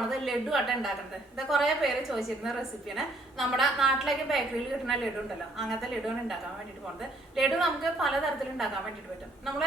പോണത് ലഡു ആട്ടം ഉണ്ടാക്കുന്നത്. ഇത് കുറേ പേര് ചോദിച്ചിരുന്ന റെസിപ്പിയാണ്. നമ്മുടെ നാട്ടിലേക്ക് ബേക്കറിയിൽ കിട്ടുന്ന ലഡു ഉണ്ടല്ലോ, അങ്ങനത്തെ ലഡുവാണ് ഉണ്ടാക്കാൻ വേണ്ടിയിട്ട് പോണത്. ലഡു നമുക്ക് പലതരത്തിൽ ഉണ്ടാക്കാൻ വേണ്ടിയിട്ട് പറ്റും. നമ്മൾ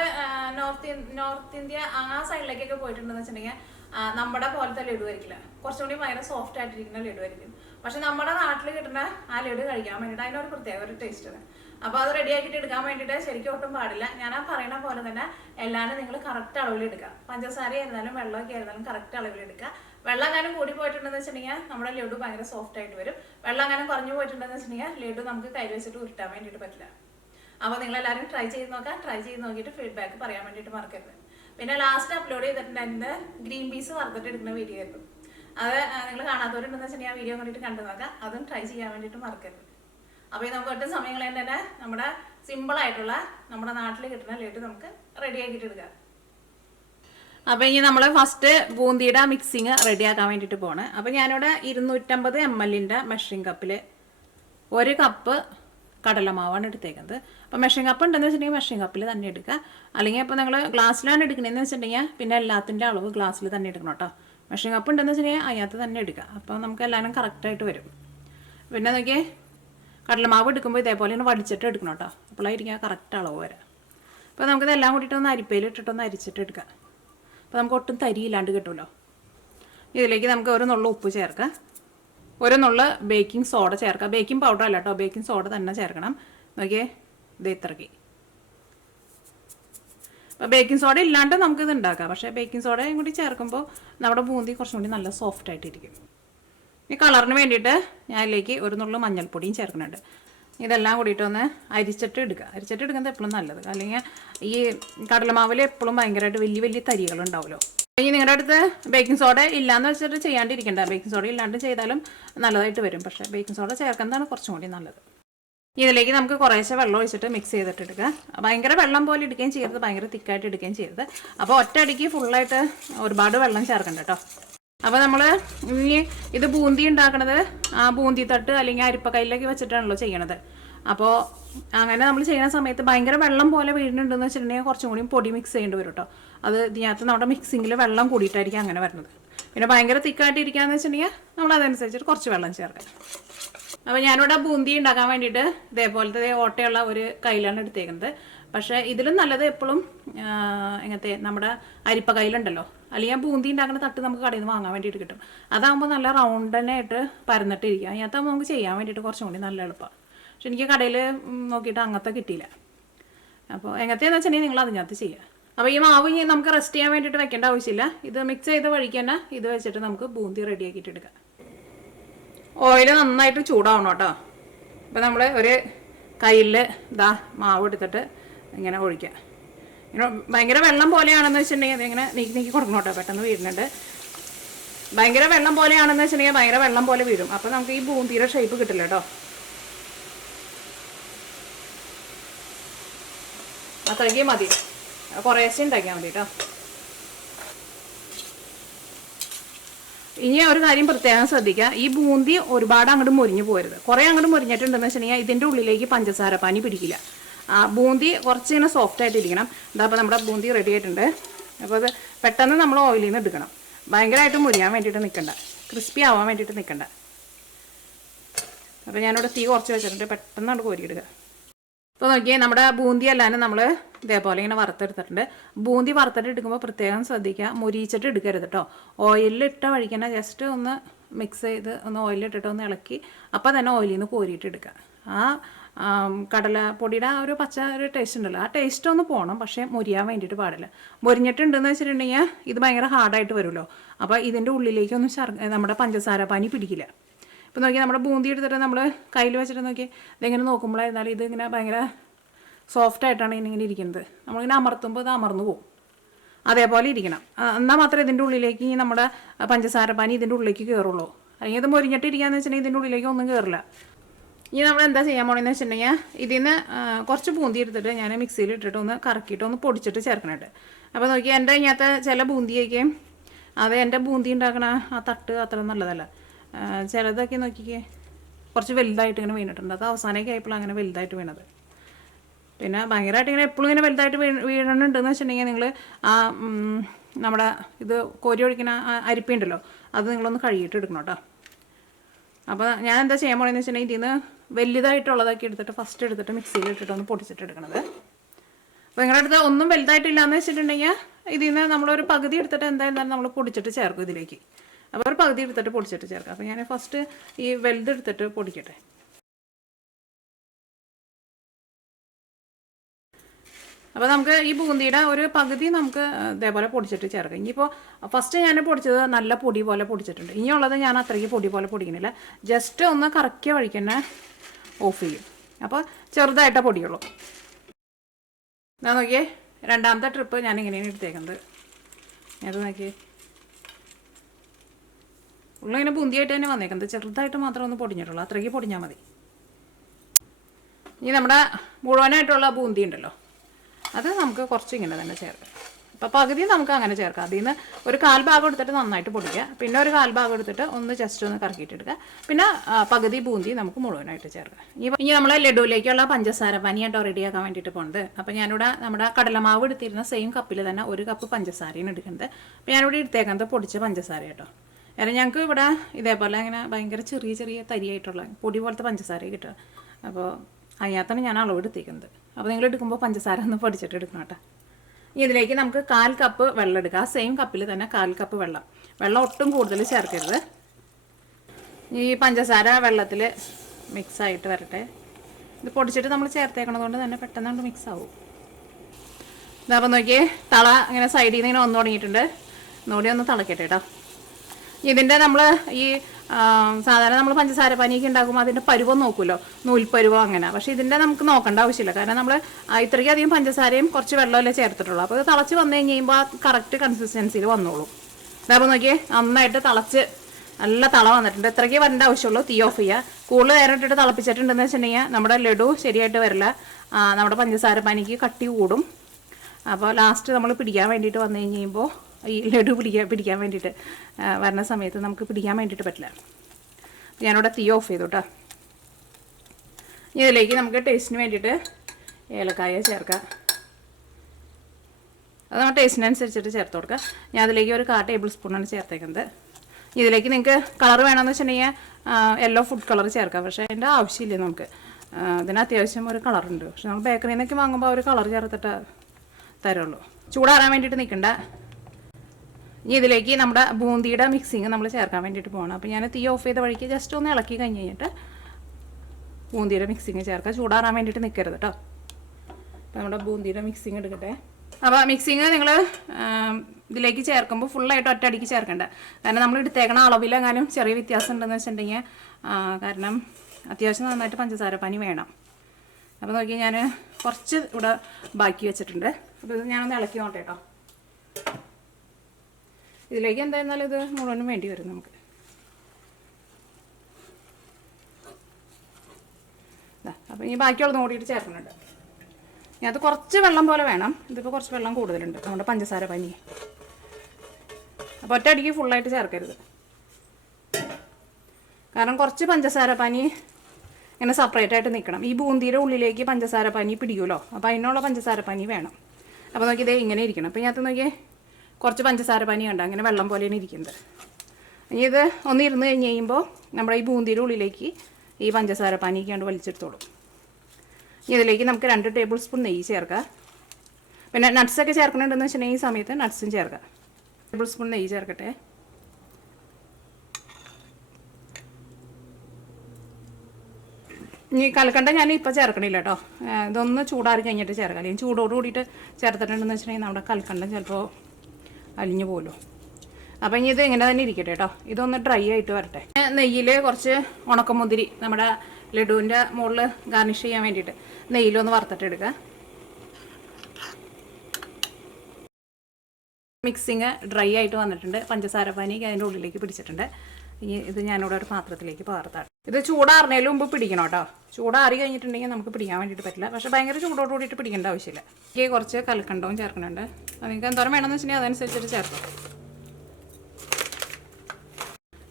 നോർത്ത് ഇന്ത്യ ആ സൈഡിലേക്കൊക്കെ പോയിട്ടുണ്ടെന്ന് വെച്ചിട്ടുണ്ടെങ്കിൽ നമ്മുടെ പോലത്തെ ലഡു ആയിരിക്കില്ല, കുറച്ചും കൂടി ഭയങ്കര സോഫ്റ്റ് ആയിട്ടിരിക്കുന്ന ലഡു ആയിരിക്കും. പക്ഷെ നമ്മുടെ നാട്ടിൽ കിട്ടുന്ന ആ ലഡു കഴിക്കാൻ വേണ്ടിയിട്ട് അതിനൊരു പ്രത്യേക ഒരു ടേസ്റ്റാണ്. അപ്പോൾ അത് റെഡി ആക്കിയിട്ട് എടുക്കാൻ വേണ്ടിയിട്ട് ശരിക്കും ഒട്ടും പാടില്ല. ഞാൻ ആ പറയുന്ന പോലെ തന്നെ എല്ലാവരും നിങ്ങൾ കറക്റ്റ് അളവിൽ എടുക്കുക. പഞ്ചസാര ആയിരുന്നാലും വെള്ളമൊക്കെ ആയിരുന്നാലും കറക്റ്റ് അളവിൽ എടുക്കുക. വെള്ളം എങ്ങാനും കൂടി പോയിട്ടുണ്ടെന്ന് വെച്ചിട്ടുണ്ടെങ്കിൽ നമ്മുടെ ലഡു ഭയങ്കര സോഫ്റ്റ് ആയിട്ട് വരും. വെള്ളം എങ്ങാനും കുറഞ്ഞു പോയിട്ടുണ്ടെന്ന് വെച്ചിട്ടുണ്ടെങ്കിൽ ലഡു നമുക്ക് കയ്യിൽ വെച്ചിട്ട് ഉരുട്ടാൻ വേണ്ടിയിട്ട് പറ്റില്ല. അപ്പോൾ നിങ്ങളെല്ലാവരും ട്രൈ ചെയ്ത് നോക്കാം. ട്രൈ ചെയ്ത് നോക്കിയിട്ട് ഫീഡ്ബാക്ക് പറയാൻ വേണ്ടിയിട്ട് മറക്കരുത്. പിന്നെ ലാസ്റ്റ് അപ്ലോഡ് ചെയ്തിട്ടുണ്ട് എൻ്റെ ഗ്രീൻ പീസ് വറുത്തിട്ട് എടുക്കുന്ന വീഡിയോ ആയിരുന്നു. അത് നിങ്ങൾ കാണാത്തവരുണ്ടെന്ന് വെച്ചിട്ടുണ്ടെങ്കിൽ ആ വീഡിയോ കണ്ടിട്ട് കണ്ടു നോക്കാം. അതും ട്രൈ ചെയ്യാൻ വേണ്ടിയിട്ട് മറക്കരുത്. അപ്പോൾ നമുക്ക് ഒട്ടും സമയം കളയാൻ തന്നെ നമ്മുടെ സിമ്പിളായിട്ടുള്ള നമ്മുടെ നാട്ടിൽ കിട്ടുന്ന ലഡു നമുക്ക് റെഡി ആക്കിയിട്ട് എടുക്കാം. അപ്പോൾ ഇനി നമ്മൾ ഫസ്റ്റ് ബൂന്തിയുടെ മിക്സിങ് റെഡിയാക്കാൻ വേണ്ടിയിട്ട് പോകണം. അപ്പോൾ ഞാനിവിടെ 250 ml മെഷറിംഗ് കപ്പിൽ 1 കപ്പ് കടലമാവാണ് എടുത്തേക്കുന്നത്. അപ്പോൾ മെഷറിംഗ് കപ്പ് ഉണ്ടെന്ന് വെച്ചിട്ടുണ്ടെങ്കിൽ മെഷറിംഗ് കപ്പിൽ തന്നെ എടുക്കുക. അല്ലെങ്കിൽ അപ്പോൾ നിങ്ങൾ ഗ്ലാസ്സിലാണ് എടുക്കണമെന്ന് വെച്ചിട്ടുണ്ടെങ്കിൽ പിന്നെ എല്ലാത്തിൻ്റെ അളവ് ഗ്ലാസ്സിൽ തന്നെ എടുക്കണം കേട്ടോ. മെഷറിംഗ് കപ്പ് ഉണ്ടെന്ന് വെച്ചിട്ടുണ്ടെങ്കിൽ അതിനകത്ത് തന്നെ എടുക്കുക. അപ്പോൾ നമുക്ക് എല്ലാവരും കറക്റ്റായിട്ട് വരും. പിന്നെ നോക്കിയേ, കടലമാവ് എടുക്കുമ്പോൾ ഇതേപോലെ വടിച്ചിട്ട് എടുക്കണം കേട്ടോ. അപ്പോഴായിരിക്കും കറക്റ്റ് അളവ് വരാം. അപ്പോൾ നമുക്കിതെല്ലാം കൂട്ടിയിട്ട് ഒന്ന് അരിപ്പയിൽ ഇട്ടിട്ടൊന്ന് അരിച്ചിട്ട് എടുക്കാം. അപ്പോൾ നമുക്ക് ഒട്ടും തരിയില്ലാണ്ട് കിട്ടുമല്ലോ. ഇതിലേക്ക് നമുക്ക് ഒരു നുള്ള ഉപ്പ് ചേർക്കാം, ഒരു നുള്ള ബേക്കിംഗ് സോഡ ചേർക്കാം. ബേക്കിംഗ് പൗഡർ അല്ല കേട്ടോ, ബേക്കിംഗ് സോഡ തന്നെ ചേർക്കണം. നോക്കിയേ, ഇത് ഇത്രയ്ക്ക്. അപ്പോൾ ബേക്കിംഗ് സോഡ ഇല്ലാണ്ട് നമുക്കിത് ഉണ്ടാക്കാം. പക്ഷേ ബേക്കിംഗ് സോഡയും കൂടി ചേർക്കുമ്പോൾ നമ്മുടെ ബൂന്തി കുറച്ചും കൂടി നല്ല സോഫ്റ്റ് ആയിട്ടിരിക്കും. ഈ കളറിന് വേണ്ടിയിട്ട് ഞാൻ അതിലേക്ക് ഒരു നുള്ള മഞ്ഞൾപ്പൊടിയും ചേർക്കുന്നുണ്ട്. ഇതെല്ലാം കൂടിയിട്ടൊന്ന് അരിച്ചിട്ട് എടുക്കുക. അരിച്ചിട്ട് എടുക്കുന്നത് എപ്പോഴും നല്ലത്. അല്ലെങ്കിൽ ഈ കടലമാവിൽ എപ്പോഴും ഭയങ്കരമായിട്ട് വലിയ വലിയ തരികളുണ്ടാവുമല്ലോ. ഇനി നിങ്ങളുടെ അടുത്ത് ബേക്കിംഗ് സോഡ ഇല്ലയെന്ന് വെച്ചിട്ട് ചെയ്യാണ്ടിരിക്കണ്ട. ബേക്കിംഗ് സോഡ ഇല്ലാണ്ട് ചെയ്താലും നല്ലതായിട്ട് വരും. പക്ഷേ ബേക്കിംഗ് സോഡ ചേർക്കുന്നതാണ് കുറച്ചും കൂടി നല്ലത്. ഇതിലേക്ക് നമുക്ക് കുറേശ്ശെ വെള്ളം ഒഴിച്ചിട്ട് മിക്സ് ചെയ്തിട്ട് എടുക്കുക. ഭയങ്കര വെള്ളം പോലെ എടുക്കുകയും ചെയ്യരുത്, ഭയങ്കര തിക്കായിട്ട് എടുക്കുകയും ചെയ്യരുത്. അപ്പോൾ ഒറ്റയടിക്ക് ഫുള്ളായിട്ട് ഒരുപാട് വെള്ളം ചേർക്കണ്ട കേട്ടോ. അപ്പോൾ നമ്മൾ ഇനി ഇത് ബൂന്തി ഉണ്ടാക്കണത് ആ ബൂന്തി തട്ട് അല്ലെങ്കിൽ അരിപ്പക്കയിലേക്ക് വെച്ചിട്ടാണല്ലോ ചെയ്യണത്. അപ്പോൾ അങ്ങനെ നമ്മൾ ചെയ്യുന്ന സമയത്ത് ഭയങ്കര വെള്ളം പോലെ വീഴുന്നുണ്ടെന്ന് വെച്ചിട്ടുണ്ടെങ്കിൽ കുറച്ചും കൂടി പൊടി മിക്സ് ചെയ്യേണ്ടി വരും കേട്ടോ. അത് ഇതിനകത്ത് നമ്മുടെ മിക്സിങ്ങിൽ വെള്ളം കൂടിയിട്ടായിരിക്കും അങ്ങനെ വരുന്നത്. പിന്നെ ഭയങ്കര തിക്കായിട്ട് ഇരിക്കുകയെന്ന് വെച്ചിട്ടുണ്ടെങ്കിൽ നമ്മൾ അതനുസരിച്ചിട്ട് കുറച്ച് വെള്ളം ചേർക്കാം. അപ്പോൾ ഞാനിവിടെ ബൂന്തി ഉണ്ടാക്കാൻ വേണ്ടിയിട്ട് ഇതേപോലത്തെ ഓട്ടയുള്ള ഒരു കയ്യിലാണ് എടുത്തേക്കുന്നത്. പക്ഷേ ഇതിലും നല്ലത് എപ്പോഴും എങ്ങനത്തെ നമ്മുടെ അരിപ്പ കയ്യിലുണ്ടല്ലോ, അല്ലെങ്കിൽ ബൂന്തി ഉണ്ടാക്കുന്ന തട്ട് നമുക്ക് കടയിൽ നിന്ന് വാങ്ങാൻ വേണ്ടിയിട്ട് കിട്ടും. അതാകുമ്പോൾ നല്ല റൗണ്ടനായിട്ട് പരന്നിട്ടിരിക്കുക. അതിനകത്താകുമ്പോൾ നമുക്ക് ചെയ്യാൻ വേണ്ടിയിട്ട് കുറച്ചും കൂടി നല്ല എളുപ്പമാണ്. പക്ഷെ എനിക്ക് കടയിൽ നോക്കിയിട്ട് അങ്ങനത്തെ കിട്ടിയില്ല. അപ്പോൾ എങ്ങനത്തെയെന്ന് വെച്ചിട്ടുണ്ടെങ്കിൽ നിങ്ങൾ അതിനകത്ത് ചെയ്യുക. അപ്പോൾ ഈ മാവ് ഇനി നമുക്ക് റെസ്റ്റ് ചെയ്യാൻ വേണ്ടിയിട്ട് വെക്കേണ്ട ആവശ്യമില്ല. ഇത് മിക്സ് ചെയ്ത് വഴിക്ക് തന്നെ ഇത് വെച്ചിട്ട് നമുക്ക് ബൂന്തി റെഡിയാക്കിയിട്ട് എടുക്കാം. ഓയിൽ നന്നായിട്ട് ചൂടാവണം കേട്ടോ. അപ്പോൾ നമ്മൾ ഒരു കയ്യിൽ ഇതാ മാവ് എടുത്തിട്ട് ഇങ്ങനെ ഒഴിക്കുക. ഇങ്ങനെ ഭയങ്കര വെള്ളം പോലെയാണെന്ന് വെച്ചിട്ടുണ്ടെങ്കിൽ അതിങ്ങനെ നീക്കി കൊടുക്കണം കേട്ടോ, പെട്ടെന്ന് വീഴുന്നുണ്ട്. ഭയങ്കര വെള്ളം പോലെയാണെന്ന് വെച്ചിട്ടുണ്ടെങ്കിൽ ഭയങ്കര വെള്ളം പോലെ വീഴും. അപ്പോൾ നമുക്ക് ഈ ബൂന്തിയുടെ ഷേപ്പ് കിട്ടില്ല കേട്ടോ. അത്രയ്ക്ക് മതി, കുറേശ്ശെ ഉണ്ടാക്കിയാൽ മതി കേട്ടോ. ഇനി ഒരു കാര്യം പ്രത്യേകം ശ്രദ്ധിക്കുക, ഈ ബൂന്തി ഒരുപാട് അങ്ങോട്ട് മുരിഞ്ഞു പോരുത്. കുറേ അങ്ങോട്ട് മുരിഞ്ഞിട്ടുണ്ടെന്ന് വെച്ചിട്ടുണ്ടെങ്കിൽ ഇതിൻ്റെ ഉള്ളിലേക്ക് പഞ്ചസാര പാനി പിടിക്കില്ല. ബൂന്തി കുറച്ച് ഇങ്ങനെ സോഫ്റ്റ് ആയിട്ടിരിക്കണം. ഇതാ അപ്പോൾ നമ്മുടെ ബൂന്തി റെഡി ആയിട്ടുണ്ട്. അപ്പോൾ അത് പെട്ടെന്ന് നമ്മൾ ഓയിലിൽ നിന്ന് എടുക്കണം. ഭയങ്കരമായിട്ട് മുരിയാൻ വേണ്ടിയിട്ട് നിൽക്കണ്ട, ക്രിസ്പി ആവാൻ വേണ്ടിയിട്ട് നിൽക്കണ്ട. അപ്പോൾ ഞാനിവിടെ തീ കുറച്ച് വെച്ചിട്ടുണ്ട്, പെട്ടെന്ന് അങ്ങോട്ട് കോരിയിടുക. ഇപ്പോൾ നോക്കിയാൽ നമ്മുടെ ബൂന്തി അല്ലാതെ നമ്മൾ ഇതേപോലെ ഇങ്ങനെ വറുത്തെടുത്തിട്ടുണ്ട്. ബൂന്തി വറുത്തിട്ട് എടുക്കുമ്പോൾ പ്രത്യേകം ശ്രദ്ധിക്കുക, മുരിച്ചിട്ട് എടുക്കരുത് കേട്ടോ. ഓയിലിട്ട വഴിക്കന്നെ ജസ്റ്റ് ഒന്ന് മിക്സ് ചെയ്ത് ഒന്ന് ഓയിലിട്ടിട്ട് ഒന്ന് ഇളക്കി അപ്പോൾ തന്നെ ഓയിലിൽ നിന്ന് കോരിയിട്ട് എടുക്കുക. ആ കടലപ്പൊടിയുടെ ആ ഒരു പച്ച ഒരു ടേസ്റ്റ് ഉണ്ടല്ലോ, ആ ടേസ്റ്റ് ഒന്ന് പോകണം. പക്ഷേ മുരിയാൻ വേണ്ടിയിട്ട് പാടില്ല. മുരിഞ്ഞിട്ടുണ്ടെന്ന് വെച്ചിട്ടുണ്ടെങ്കിൽ ഇത് ഭയങ്കര ഹാർഡായിട്ട് വരുമല്ലോ. അപ്പോൾ ഇതിൻ്റെ ഉള്ളിലേക്കൊന്നും നമ്മുടെ പഞ്ചസാര പാനി പിടിക്കില്ല. ഇപ്പോൾ നോക്കി നമ്മുടെ ബൂന്തി എടുത്തിട്ട് നമ്മൾ കയ്യിൽ വെച്ചിട്ട് നോക്കി ഇതെങ്ങനെ നോക്കുമ്പോഴായിരുന്നാലും ഇതിങ്ങനെ ഭയങ്കര സോഫ്റ്റായിട്ടാണ് ഇങ്ങനെ ഇരിക്കുന്നത്. നമ്മളിങ്ങനെ അമർത്തുമ്പോൾ ഇത് അമർന്നു പോകും. അതേപോലെ ഇരിക്കണം. എന്നാൽ മാത്രമേ ഇതിൻ്റെ ഉള്ളിലേക്ക് നമ്മുടെ പഞ്ചസാര പാനി ഇതിൻ്റെ ഉള്ളിലേക്ക് കയറുള്ളൂ. അല്ലെങ്കിൽ ഇത് മുരിഞ്ഞിട്ടിരിക്കുകയെന്ന് വെച്ചിട്ടുണ്ടെങ്കിൽ ഇതിൻ്റെ ഉള്ളിലേക്ക് ഒന്നും കയറില്ല. ഇനി നമ്മൾ എന്താ ചെയ്യാൻ പോകണമെന്ന് വെച്ചിട്ടുണ്ടെങ്കിൽ ഇതിൽ നിന്ന് കുറച്ച് ബൂന്തി എടുത്തിട്ട് ഞാൻ മിക്സിയിൽ ഇട്ടിട്ട് ഒന്ന് കറക്കിയിട്ട് ഒന്ന് പൊടിച്ചിട്ട് ചേർക്കണുണ്ട്. അപ്പോൾ നോക്കി എൻ്റെ ഇതിനകത്ത് ചില ബൂന്തിയൊക്കെയും അത് എൻ്റെ ബൂന്തി ഉണ്ടാക്കണ ആ തട്ട് അത്ര നല്ലതല്ല. ചിലതൊക്കെ നോക്കിക്കേ കുറച്ച് വലുതായിട്ട് ഇങ്ങനെ വീണിട്ടുണ്ട്. അത് അവസാനമൊക്കെ ആയപ്പോൾ അങ്ങനെ വലുതായിട്ട് വീണത്. പിന്നെ ഭയങ്കരമായിട്ട് ഇങ്ങനെ എപ്പോഴും ഇങ്ങനെ വലുതായിട്ട് വീണുണ്ടെന്ന് വെച്ചിട്ടുണ്ടെങ്കിൽ നിങ്ങൾ ആ നമ്മുടെ ഇത് കോരി ഒഴിക്കുന്ന അരിപ്പയുണ്ടല്ലോ അത് നിങ്ങളൊന്ന് കഴുകിയിട്ട് എടുക്കണം കേട്ടോ. അപ്പോൾ ഞാൻ എന്താ ചെയ്യാൻ പോണെന്ന് വെച്ചിട്ടുണ്ടെങ്കിൽ ഇതിൽ നിന്ന് വലുതായിട്ടുള്ളതൊക്കെ എടുത്തിട്ട് ഫസ്റ്റ് എടുത്തിട്ട് മിക്സിയിൽ ഇട്ടിട്ടൊന്ന് പൊടിച്ചിട്ട് എടുക്കണത്. അപ്പോൾ നിങ്ങളുടെ അടുത്ത് ഒന്നും വലുതായിട്ടില്ലാന്ന് വെച്ചിട്ടുണ്ടെങ്കിൽ ഇതിൽ നിന്ന് നമ്മളൊരു പകുതി എടുത്തിട്ട് എന്തായാലും നമ്മൾ പൊടിച്ചിട്ട് ചേർക്കും ഇതിലേക്ക്. അപ്പോൾ ഒരു പകുതി എടുത്തിട്ട് പൊടിച്ചിട്ട് ചേർക്കാം. അപ്പോൾ ഞാൻ ഫസ്റ്റ് ഈ വലുതെടുത്തിട്ട് പൊടിക്കട്ടെ. അപ്പോൾ നമുക്ക് ഈ ബൂന്തിയുടെ ഒരു പകുതി നമുക്ക് ഇതേപോലെ പൊടിച്ചിട്ട് ചേർക്കാം. ഇനിയിപ്പോൾ ഫസ്റ്റ് ഞാൻ പൊടിച്ചത് നല്ല പൊടി പോലെ പൊടിച്ചിട്ടുണ്ട്. ഇനിയുള്ളത് ഞാൻ അത്രയ്ക്ക് പൊടി പോലെ പൊടിക്കുന്നില്ല, ജസ്റ്റ് ഒന്ന് കറക്കിയ വഴിക്ക് തന്നെ ഓഫ് ചെയ്യും. അപ്പോൾ ചെറുതായിട്ടേ പൊടിയുള്ളൂ. ഞാൻ നോക്കിയേ, രണ്ടാമത്തെ ട്രിപ്പ് ഞാൻ ഇങ്ങനെയാണ് എടുത്തേക്കുന്നത്. അത് നോക്കിയേ, ഉള്ളിങ്ങനെ ബൂന്തിയായിട്ട് തന്നെ വന്നേക്കുന്നത്, ചെറുതായിട്ട് മാത്രം ഒന്ന് പൊടിഞ്ഞിട്ടുള്ളൂ, അത്രയ്ക്ക് പൊടിഞ്ഞാൽ മതി. ഇനി നമ്മുടെ മുഴുവനായിട്ടുള്ള ബൂന്തി ഉണ്ടല്ലോ, അത് നമുക്ക് കുറച്ച് ഇങ്ങനെ തന്നെ ചേർക്കാം. അപ്പോൾ പകുതി നമുക്ക് അങ്ങനെ ചേർക്കാം. അതിൽ നിന്ന് ഒരു 1/4 ഭാഗം എടുത്തിട്ട് നന്നായിട്ട് പൊടിക്കുക, പിന്നെ ഒരു 1/4 ഭാഗം എടുത്തിട്ട് ഒന്ന് ജസ്റ്റ് ഒന്ന് കറക്കിയിട്ട് എടുക്കുക, പിന്നെ പകുതി ബൂന്തി നമുക്ക് മുഴുവനായിട്ട് ചേർക്കാം. ഇനി നമ്മൾ ലഡുവിലേക്കുള്ള പഞ്ചസാര പനിയായിട്ടോ റെഡിയാക്കാൻ വേണ്ടിയിട്ട് പോകുന്നത്. അപ്പോൾ ഞാനിവിടെ നമ്മുടെ കടലമാവ് എടുത്തിരുന്ന സെയിം കപ്പിൽ തന്നെ 1 കപ്പ് പഞ്ചസാരയാണ് എടുക്കുന്നത്. അപ്പോൾ ഞാനിവിടെ എടുത്തേക്കുന്നത് പൊടിച്ച പഞ്ചസാര കേട്ടോ. കാരണം ഞങ്ങൾക്ക് ഇവിടെ ഇതേപോലെ അങ്ങനെ ഭയങ്കര ചെറിയ ചെറിയ തരിയായിട്ടുള്ള പൊടി പോലത്തെ പഞ്ചസാര കിട്ടുക. അപ്പോൾ അതിനകത്താണ് ഞാൻ അളവ് എടുത്തേക്കുന്നത്. അപ്പോൾ നിങ്ങൾ എടുക്കുമ്പോൾ പഞ്ചസാര ഒന്ന് പൊടിച്ചിട്ട് എടുക്കണം കേട്ടോ. ഇനി ഇതിലേക്ക് നമുക്ക് 1/4 കപ്പ് വെള്ളം എടുക്കുക. ആ സെയിം കപ്പിൽ തന്നെ 1/4 കപ്പ് വെള്ളം ഒട്ടും കൂടുതൽ ചേർക്കരുത്. ഈ പഞ്ചസാര വെള്ളത്തിൽ മിക്സായിട്ട് വരട്ടെ. ഇത് പൊടിച്ചിട്ട് നമ്മൾ ചേർത്തേക്കണതുകൊണ്ട് തന്നെ പെട്ടെന്ന് മിക്സ് ആവും. ഇതപ്പോൾ നോക്കിയേ, തള ഇങ്ങനെ സൈഡിൽ നിന്ന് ഇങ്ങനെ വന്നു തുടങ്ങിയിട്ടുണ്ട്. ഒന്നുകൂടി ഒന്ന് തിളക്കട്ടെ കേട്ടോ. ഇതിൻ്റെ നമ്മൾ ഈ സാധാരണ നമ്മൾ പഞ്ചസാര പനിയൊക്കെ ഉണ്ടാക്കുമ്പോൾ അതിൻ്റെ പരുവം നോക്കുമല്ലോ, നൂൽപ്പരുവോ അങ്ങനെ. പക്ഷേ ഇതിൻ്റെ നമുക്ക് നോക്കേണ്ട ആവശ്യമില്ല, കാരണം നമ്മൾ ഇത്രയ്ക്കധികം പഞ്ചസാരയും കുറച്ച് വെള്ളമല്ലേ ചേർത്തിട്ടുള്ളൂ. അപ്പോൾ ഇത് തിളച്ച് വന്നു കഴിയുമ്പോൾ ആ കറക്റ്റ് കൺസിസ്റ്റൻസിയിൽ വന്നോളൂ. ഇതാകുമ്പോൾ നോക്കിയേ, നന്നായിട്ട് തിളച്ച് നല്ല തള വന്നിട്ടുണ്ട്. ഇത്രയ്ക്ക് വരേണ്ട ആവശ്യമുള്ളൂ. തീ ഓഫ് ചെയ്യുക. കൂടുതൽ നേരം ഇട്ടിട്ട് തിളപ്പിച്ചിട്ടുണ്ടെന്ന് വെച്ചിട്ടുണ്ടെങ്കിൽ നമ്മുടെ ലഡു ശരിയായിട്ട് വരില്ല, നമ്മുടെ പഞ്ചസാര പനിക്ക് കട്ടി കൂടും. അപ്പോൾ ലാസ്റ്റ് നമ്മൾ പിടിക്കാൻ വേണ്ടിയിട്ട് വന്നു കഴിയുമ്പോൾ ഈ ലഡു പിടിക്കാൻ വേണ്ടിയിട്ട് വരുന്ന സമയത്ത് നമുക്ക് പിടിക്കാൻ വേണ്ടിയിട്ട് പറ്റില്ല. ഞാനിവിടെ തീ ഓഫ് ചെയ്തു കേട്ടോ. ഇതിലേക്ക് നമുക്ക് ടേസ്റ്റിന് വേണ്ടിയിട്ട് ഏലക്കായ ചേർക്കാം. അത് നമ്മുടെ ടേസ്റ്റിനനുസരിച്ചിട്ട് ചേർത്ത് കൊടുക്കുക. ഞാൻ അതിലേക്ക് ഒരു 1/4 ടേബിൾ സ്പൂണാണ് ചേർത്തേക്കുന്നത്. ഇതിലേക്ക് നിങ്ങൾക്ക് കളർ വേണമെന്ന് വെച്ചിട്ടുണ്ടെങ്കിൽ യെല്ലോ ഫുഡ് കളർ ചേർക്കാം, പക്ഷേ അതിൻ്റെ ആവശ്യമില്ല നമുക്ക്. ഇതിന് അത്യാവശ്യം ഒരു കളറുണ്ട്, പക്ഷെ നമ്മൾ ബേക്കറിയിൽ നിന്നൊക്കെ വാങ്ങുമ്പോൾ ഒരു കളർ ചേർത്തിട്ട് തരുള്ളൂ. ചൂടാറാൻ വേണ്ടിയിട്ട് നിൽക്കണ്ട. ഇനി ഇതിലേക്ക് നമ്മുടെ ബൂന്തിയുടെ മിക്സിങ് നമ്മൾ ചേർക്കാൻ വേണ്ടിയിട്ട് പോകണം. അപ്പോൾ ഞാൻ തീ ഓഫ് ചെയ്ത വഴിക്ക് ജസ്റ്റ് ഒന്ന് ഇളക്കി കഴിഞ്ഞിട്ട് ബൂന്തിയുടെ മിക്സിങ് ചേർക്കാം. ചൂടാറാൻ വേണ്ടിയിട്ട് നിൽക്കരുത് കേട്ടോ. അപ്പോൾ നമ്മുടെ ബൂന്തിയുടെ മിക്സിങ് എടുക്കട്ടെ. അപ്പോൾ മിക്സിങ് നിങ്ങൾ ഇതിലേക്ക് ചേർക്കുമ്പോൾ ഫുള്ളായിട്ട് ഒറ്റയടിക്ക് ചേർക്കണ്ട, കാരണം നമ്മൾ എടുത്തേക്കണ അളവിലെങ്ങാനും ചെറിയ വ്യത്യാസം ഉണ്ടെന്ന് വെച്ചിട്ടുണ്ടെങ്കിൽ, കാരണം അത്യാവശ്യം നന്നായിട്ട് പഞ്ചസാര പനി വേണം. അപ്പോൾ നോക്കി, ഞാൻ കുറച്ച് ഇവിടെ ബാക്കി വെച്ചിട്ടുണ്ട്. അപ്പോൾ ഇത് ഞാനൊന്ന് ഇളക്കി നോട്ടെ കേട്ടോ. ഇതിലേക്ക് എന്തായിരുന്നാലും ഇത് മുഴുവനും വേണ്ടി വരും നമുക്ക്. അപ്പോൾ ഇനി ബാക്കിയുള്ളത് നോക്കിയിട്ട് ചേർക്കുന്നുണ്ട്. ഇനി അത് കുറച്ച് വെള്ളം പോലെ വേണം. ഇതിപ്പോൾ കുറച്ച് വെള്ളം കൂടുതലുണ്ട് നമ്മുടെ പഞ്ചസാര പനി. അപ്പോൾ ഒറ്റയടിക്ക് ഫുള്ളായിട്ട് ചേർക്കരുത്, കാരണം കുറച്ച് പഞ്ചസാര പനി ഇങ്ങനെ സെപ്പറേറ്റ് ആയിട്ട് നിൽക്കണം. ഈ ബൂന്തിയുടെ ഉള്ളിലേക്ക് പഞ്ചസാര പനി പിടിക്കുമല്ലോ, അപ്പോൾ അതിനുള്ള പഞ്ചസാര പനി വേണം. അപ്പോൾ നോക്കി ഇതേ ഇങ്ങനെ ഇരിക്കണം. അപ്പോൾ ഇതിനകത്ത് നോക്കിയേ, കുറച്ച് പഞ്ചസാര പനി ഉണ്ട്, അങ്ങനെ വെള്ളം പോലെയാണ് ഇരിക്കുന്നത്. ഇനി ഇത് ഒന്ന് ഇരുന്ന് കഴിഞ്ഞ് കഴിയുമ്പോൾ നമ്മുടെ ഈ ബൂന്തിയുടെ ഉള്ളിലേക്ക് ഈ പഞ്ചസാര പനിക്ക് കണ്ട് വലിച്ചെടുത്തോളും. ഇതിലേക്ക് നമുക്ക് 2 ടേബിൾ സ്പൂൺ നെയ്യ് ചേർക്കാം. പിന്നെ നട്ട്സൊക്കെ ചേർക്കണമെന്ന് വെച്ചിട്ടുണ്ടെങ്കിൽ ഈ സമയത്ത് നട്ട്സും ചേർക്കാം. ടേബിൾ സ്പൂൺ നെയ്യ് ചേർക്കട്ടെ. ഇനി കൽക്കണ്ട ഞാൻ ഇപ്പോൾ ചേർക്കണില്ല കേട്ടോ. ഇതൊന്ന് ചൂടാറി കഴിഞ്ഞിട്ട് ചേർക്കാം, അല്ലെങ്കിൽ ചൂടോട് കൂടിയിട്ട് ചേർത്തിട്ടുണ്ടെന്ന് വെച്ചിട്ടുണ്ടെങ്കിൽ നമ്മുടെ കൽക്കണ്ടം ചിലപ്പോൾ അലിഞ്ഞു പോലും. അപ്പോൾ ഇനി ഇത് ഇങ്ങനെ തന്നെ ഇരിക്കട്ടെ കേട്ടോ. ഇതൊന്ന് ഡ്രൈ ആയിട്ട് വരട്ടെ. നെയ്യിൽ കുറച്ച് ഉണക്കമുന്തിരി നമ്മുടെ ലഡുവിൻ്റെ മുകളിൽ ഗാർണിഷ് ചെയ്യാൻ വേണ്ടിയിട്ട് നെയ്യിലൊന്ന് വറുത്തിട്ടെടുക്കുക. മിക്സിങ് ഡ്രൈ ആയിട്ട് വന്നിട്ടുണ്ട്. പഞ്ചസാര പനി അതിൻ്റെ ഉള്ളിലേക്ക് പിടിച്ചിട്ടുണ്ട്. ഇനി ഇത് ഞാനിവിടെ ഒരു പാത്രത്തിലേക്ക് പകർത്താം. ഇത് ചൂടാറിനേലും മുമ്പ് പിടിക്കണം കേട്ടോ. ചൂടാറി കഴിഞ്ഞിട്ടുണ്ടെങ്കിൽ നമുക്ക് പിടിക്കാൻ വേണ്ടിയിട്ട് പറ്റില്ല, പക്ഷേ ഭയങ്കര ചൂടോട് കൂടിയിട്ട് പിടിക്കേണ്ട ആവശ്യമില്ല. എനിക്ക് കുറച്ച് കൽക്കണ്ടവും ചേർക്കുന്നുണ്ട്. അത് നിങ്ങൾക്ക് എന്തോരം വേണമെന്ന് വെച്ചിട്ടുണ്ടെങ്കിൽ അതനുസരിച്ചിട്ട് ചേർക്കാം.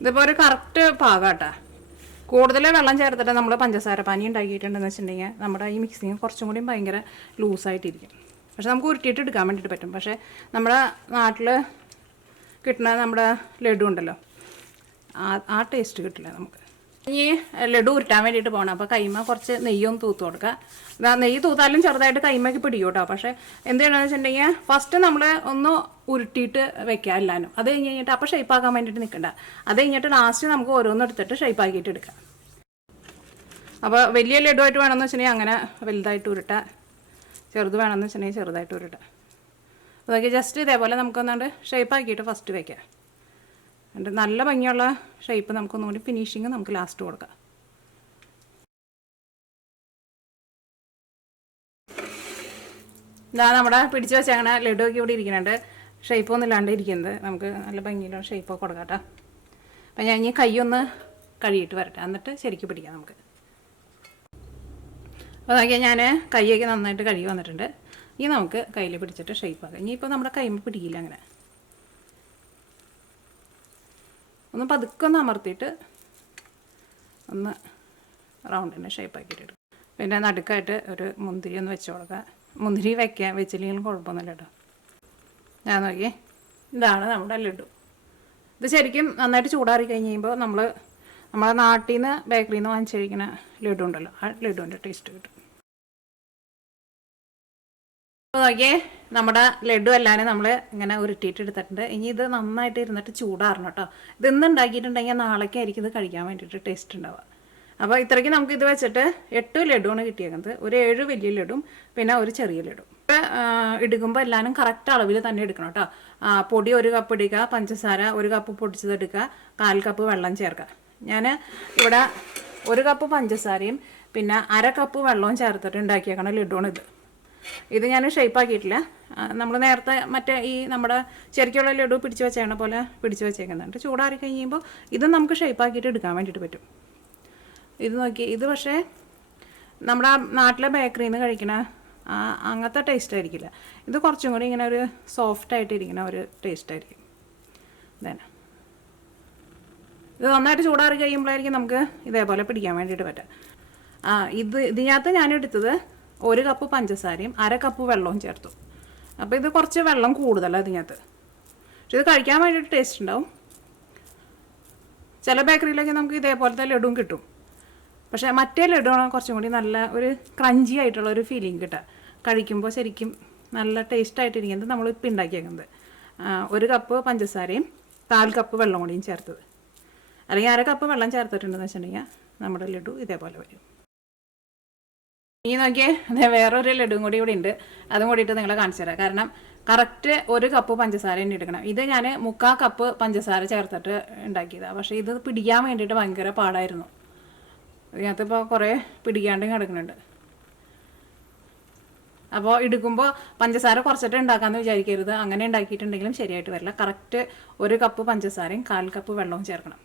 ഇതിപ്പോൾ ഒരു കറക്റ്റ് പാകാട്ടാ. കൂടുതൽ വെള്ളം ചേർത്തിട്ട് നമ്മൾ പഞ്ചസാര പാനി ഉണ്ടാക്കിയിട്ടുണ്ടെന്ന് വെച്ചിട്ടുണ്ടെങ്കിൽ നമ്മുടെ ഈ മിക്സിങ് കുറച്ചും കൂടി ഭയങ്കര ലൂസായിട്ടിരിക്കും. പക്ഷെ നമുക്ക് ഉരുട്ടിയിട്ട് എടുക്കാൻ വേണ്ടിയിട്ട് പറ്റും. പക്ഷേ നമ്മുടെ നാട്ടിൽ കിട്ടുന്ന നമ്മുടെ ലഡു ഉണ്ടല്ലോ, ആ ടേസ്റ്റ് കിട്ടില്ല നമുക്ക്. ഇനി ലഡു ഉരുട്ടാൻ വേണ്ടിയിട്ട് പോകണം. അപ്പോൾ കൈമ കുറച്ച് നെയ്യൊന്ന് തൂത്ത് കൊടുക്കുക. നെയ്യ് തൂത്താലും ചെറുതായിട്ട് കൈമയ്ക്ക് പിടിക്കും കേട്ടോ. പക്ഷേ എന്ത് ചെയ്യണമെന്ന് വെച്ചിട്ടുണ്ടെങ്കിൽ ഫസ്റ്റ് നമ്മൾ ഒന്ന് ഉരുട്ടിയിട്ട് വെക്കുക എല്ലാവരും. അത് കഴിഞ്ഞ് കഴിഞ്ഞിട്ട് അപ്പോൾ ഷേപ്പാക്കാൻ വേണ്ടിയിട്ട് നിൽക്കണ്ട. അത് കഴിഞ്ഞിട്ട് ലാസ്റ്റ് നമുക്ക് ഓരോന്നും എടുത്തിട്ട് ഷേപ്പാക്കിയിട്ട് എടുക്കാം. അപ്പോൾ വലിയ ലഡു ആയിട്ട് വേണമെന്ന് വെച്ചിട്ടുണ്ടെങ്കിൽ അങ്ങനെ വലുതായിട്ട് ഉരുട്ടാം, ചെറുത് വേണമെന്ന് വെച്ചിട്ടുണ്ടെങ്കിൽ ചെറുതായിട്ട് ഉരുട്ടാം. അതൊക്കെ ജസ്റ്റ് ഇതേപോലെ നമുക്കൊന്നാണ്ട് ഷേപ്പാക്കിയിട്ട് ഫസ്റ്റ് വയ്ക്കാം. എന്നിട്ട് നല്ല ഭംഗിയുള്ള ഷേപ്പ് നമുക്കൊന്നും കൂടി ഫിനിഷിങ് നമുക്ക് ലാസ്റ്റ് കൊടുക്കാം. ഇതാ നമ്മുടെ പിടിച്ച് വെച്ച അങ്ങനെ ലഡു ഒക്കെ ഇവിടെ ഇരിക്കുന്നുണ്ട്. ഷേപ്പൊന്നും ഇല്ലാണ്ട് ഇരിക്കുന്നത്. നമുക്ക് നല്ല ഭംഗിയുള്ള ഷേപ്പൊക്കെ കൊടുക്കാം കേട്ടോ. അപ്പം ഞാൻ ഇനി കൈയൊന്ന് കഴുകിയിട്ട് വരട്ടെ, എന്നിട്ട് ശരിക്കും പിടിക്കാം നമുക്ക്. അപ്പോൾ നോക്കിയാൽ ഞാൻ കൈയൊക്കെ നന്നായിട്ട് കഴുകി വന്നിട്ടുണ്ട്. ഇനി നമുക്ക് കയ്യിൽ പിടിച്ചിട്ട് ഷേപ്പാക്കാം. ഇനിയിപ്പോൾ നമ്മുടെ കൈമ പിടിക്കില്ല. അങ്ങനെ ഒന്ന് പതുക്കെ ഒന്ന് അമർത്തിയിട്ട് ഒന്ന് റൗണ്ടിൻ്റെ ഷേപ്പാക്കിയിട്ട് എടുക്കും. പിന്നെ നടുക്കായിട്ട് ഒരു മുന്തിരി ഒന്ന് വെച്ച് കൊടുക്കുക. മുന്തിരി വെച്ചില്ലെങ്കിലും കുഴപ്പമൊന്നുമില്ല കേട്ടോ. ഞാൻ നോക്കിയേ, ഇതാണ് നമ്മുടെ ലഡു. ഇത് ശരിക്കും നന്നായിട്ട് ചൂടാറി കഴിഞ്ഞ് കഴിയുമ്പോൾ നമ്മളെ നാട്ടിൽ നിന്ന് ബേക്കറിയിൽ നിന്ന് വാങ്ങിച്ച് കഴിക്കുന്ന ലഡു ഉണ്ടല്ലോ, ആ ലഡുവിൻ്റെ ടേസ്റ്റ് കിട്ടും. അപ്പോൾ നോക്കിയേ, നമ്മുടെ ലഡു എല്ലാവരും നമ്മൾ ഇങ്ങനെ ഉരുട്ടിയിട്ട് എടുത്തിട്ടുണ്ട്. ഇനി ഇത് നന്നായിട്ട് ഇരുന്നിട്ട് ചൂടാറണം കേട്ടോ. ഇത് ഇന്ന് ഉണ്ടാക്കിയിട്ടുണ്ടെങ്കിൽ നാളേക്കായിരിക്കും ഇത് കഴിക്കാൻ വേണ്ടിയിട്ട് ടേസ്റ്റ് ഉണ്ടാവുക. അപ്പോൾ ഇത്രയ്ക്ക് നമുക്ക് ഇത് വെച്ചിട്ട് 8 ലഡുവാണ് കിട്ടിയേക്കുന്നത്. ഒരു 7 വലിയ ലഡും പിന്നെ ഒരു ചെറിയ ലഡു. എടുക്കുമ്പോൾ എല്ലാവരും കറക്റ്റ് അളവിൽ തന്നെ എടുക്കണം കേട്ടോ. പൊടി 1 കപ്പ് എടുക്കുക, പഞ്ചസാര 1 കപ്പ് പൊടിച്ചത് എടുക്കുക, 1/4 കപ്പ് വെള്ളം ചേർക്കുക. ഞാൻ ഇവിടെ 1 കപ്പ് പഞ്ചസാരയും പിന്നെ 1/2 കപ്പ് വെള്ളവും ചേർത്തിട്ട് ഉണ്ടാക്കിയേക്കണം ലഡുവാണ് ഇത്. ഇത് ഞാൻ ഷേപ്പാക്കിയിട്ടില്ല. നമ്മൾ നേരത്തെ മറ്റേ ഈ നമ്മുടെ ശരിക്കുള്ള ലഡു പിടിച്ച് വെച്ചേക്കണ പോലെ പിടിച്ച് വെച്ചേക്കുന്നുണ്ട്. ചൂടാറി കഴിയുമ്പോൾ ഇത് നമുക്ക് ഷേപ്പാക്കിയിട്ട് എടുക്കാൻ വേണ്ടിയിട്ട് പറ്റും. ഇത് നോക്കി, ഇത് പക്ഷേ നമ്മുടെ നാട്ടിലെ ബേക്കറിയിൽ നിന്ന് കഴിക്കണ അങ്ങനത്തെ ടേസ്റ്റ് ആയിരിക്കില്ല. ഇത് കുറച്ചും കൂടി ഇങ്ങനെ ഒരു സോഫ്റ്റായിട്ടിരിക്കുന്ന ഒരു ടേസ്റ്റ് ആയിരിക്കും. ഇതന്നെ ഇത് നന്നായിട്ട് ചൂടാറി കഴിയുമ്പോഴായിരിക്കും നമുക്ക് ഇതേപോലെ പിടിക്കാൻ വേണ്ടിയിട്ട് പറ്റുക. ഇതിനകത്ത് ഞാൻ എടുത്തത് 1 കപ്പ് പഞ്ചസാരയും 1/2 കപ്പ് വെള്ളവും ചേർത്തു. അപ്പോൾ ഇത് കുറച്ച് വെള്ളം കൂടുതലാണ് ഇതിനകത്ത്. പക്ഷെ ഇത് കഴിക്കാൻ വേണ്ടിയിട്ട് ടേസ്റ്റ് ഉണ്ടാവും. ചില ബേക്കറിയിലൊക്കെ നമുക്ക് ഇതേപോലത്തെ ലഡുവും കിട്ടും. പക്ഷേ മറ്റേ ലഡുവാണ് കുറച്ചും കൂടി നല്ല ഒരു ക്രഞ്ചി ആയിട്ടുള്ള ഒരു ഫീലിംഗ് കിട്ടുക. കഴിക്കുമ്പോൾ ശരിക്കും നല്ല ടേസ്റ്റായിട്ടിരിക്കുന്നത് നമ്മളിപ്പോൾ ഉണ്ടാക്കിയേക്കുന്നത്. 1 കപ്പ് പഞ്ചസാരയും 1/4 കപ്പ് വെള്ളം കൂടിയും ചേർത്തത്, അല്ലെങ്കിൽ 1/2 കപ്പ് വെള്ളം ചേർത്തിട്ടുണ്ടെന്ന് വെച്ചിട്ടുണ്ടെങ്കിൽ നമ്മുടെ ലഡു ഇതേപോലെ വരും. ഇനി നോക്കിയേ, വേറൊരു ലഡുവും കൂടി ഇവിടെ ഉണ്ട്. അതും കൂടിയിട്ട് നിങ്ങളെ കാണിച്ചു തരാം. കാരണം കറക്റ്റ് 1 കപ്പ് പഞ്ചസാര തന്നെ എടുക്കണം. ഇത് ഞാൻ 3/4 കപ്പ് പഞ്ചസാര ചേർത്തിട്ട് ഉണ്ടാക്കിയതാണ്. പക്ഷേ ഇത് പിടിക്കാൻ വേണ്ടിയിട്ട് ഭയങ്കര പാടായിരുന്നു. ഇതിനകത്തിപ്പോൾ കുറേ പിടിക്കാണ്ടും കിടക്കുന്നുണ്ട്. അപ്പോൾ എടുക്കുമ്പോൾ പഞ്ചസാര കുറച്ചിട്ട് ഉണ്ടാക്കാമെന്ന് വിചാരിക്കരുത്. അങ്ങനെ ഉണ്ടാക്കിയിട്ടുണ്ടെങ്കിലും ശരിയായിട്ട് വരില്ല. കറക്റ്റ് 1 കപ്പ് പഞ്ചസാരയും 1/4 കപ്പ് വെള്ളവും ചേർക്കണം.